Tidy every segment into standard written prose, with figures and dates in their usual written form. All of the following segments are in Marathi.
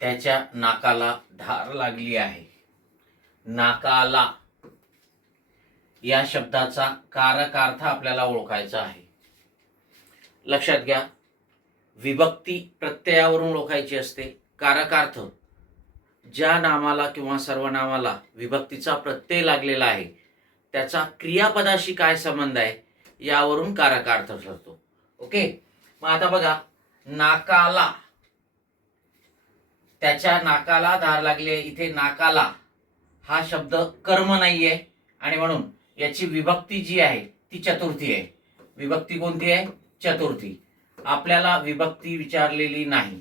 त्याच्या नाकाला धार लागली आहे. नाकाला या शब्दाचा कारकार्थ आपल्याला ओळखायचा आहे. लक्षात घ्या, विभक्ती प्रत्ययावरून ओळखायची असते. कारकार्थ ज्या नामाला किंवा सर्वनामाला विभक्तीचा प्रत्यय लागलेला आहे त्याचा क्रियापदाशी काय संबंध आहे यावरून कारकार्थ ठरतो. ओके, मग आता बघा, नाकाला, त्याच्या नाकाला धार लागली आहे. इथे नाकाला हा शब्द कर्म नाहीये आणि म्हणून याची विभक्ती जी आहे ती चतुर्थी आहे. विभक्ती कोणती आहे? चतुर्थी. आपल्याला विभक्ती विचारलेली नाही,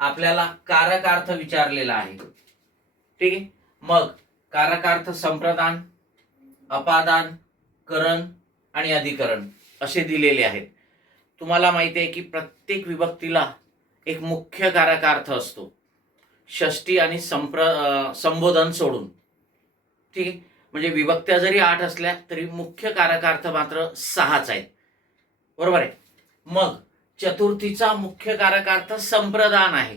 आपल्याला कारकार्थ विचारलेला आहे. ठीक आहे, मग कारकार्थ संप्रदान, अपादान, करण आणि अधिकरण असे दिलेले आहेत. तुम्हाला माहिती आहे की प्रत्येक विभक्तीला एक मुख्य कारकार्थ असतो, षष्टी आणि संबोधन सोडून. ठीक आहे, म्हणजे विभक्त्या जरी 8 असल्या तरी मुख्य कारकार्थ मात्र 6च आहेत. बरोबर आहे. मग चतुर्थीचा मुख्य कारकार्थ संप्रदान आहे,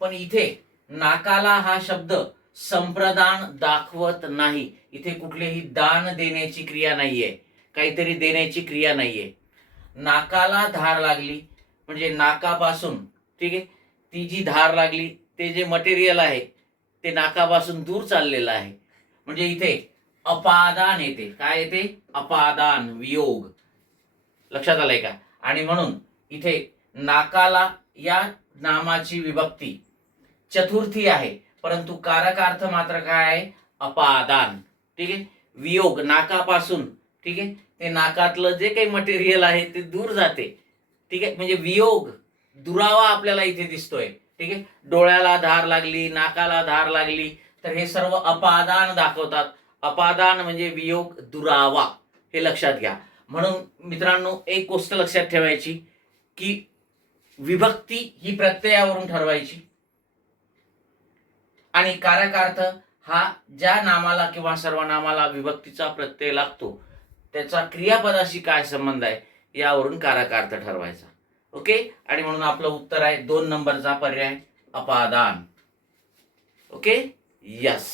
पण इथे नाकाला हा शब्द संप्रदान दाखवत नाही. इथे कुठलेही दान देण्याची क्रिया नाहीये, काहीतरी देण्याची क्रिया नाहीये. नाकाला धार लागली म्हणजे नाकापासून, ठीक आहे, ती जी धार लागली ते जे मटेरियल आहे ते नाकापासून दूर चाललेलं आहे. म्हणजे इथे अपादान येते. काय येते? अपादान, वियोग. लक्षात आलंय का? आणि म्हणून इथे नाकाला या नामाची विभक्ती चतुर्थी आहे, परंतु कारकार्थ मात्र काय आहे? अपादान. ठीक आहे, वियोग नाकापासून, ठीक आहे, ते नाकातलं जे काही मटेरियल आहे ते दूर जाते. ठीक आहे, म्हणजे वियोग, दुरावा आपल्याला इथे दिसतोय. ठीक आहे, डोळ्याला धार लागली, नाकाला धार लागली, तर हे सर्व अपादान दाखवतात. अपादान म्हणजे वियोग, दुरावा, हे लक्षात घ्या. म्हणून मित्रांनो, एक गोष्ट लक्षात ठेवायची की विभक्ती ही प्रत्ययावरून ठरवायची आणि कारकार्थ हा ज्या नामाला किंवा सर्वनामाला विभक्तीचा प्रत्यय लागतो त्याचा क्रियापदाशी काय संबंध आहे यावरून कारकार्थ ठरवायचा. ओके, आणि म्हणून आपलं उत्तर आहे 2 नंबरचा पर्याय, अपादान. Okay, yes.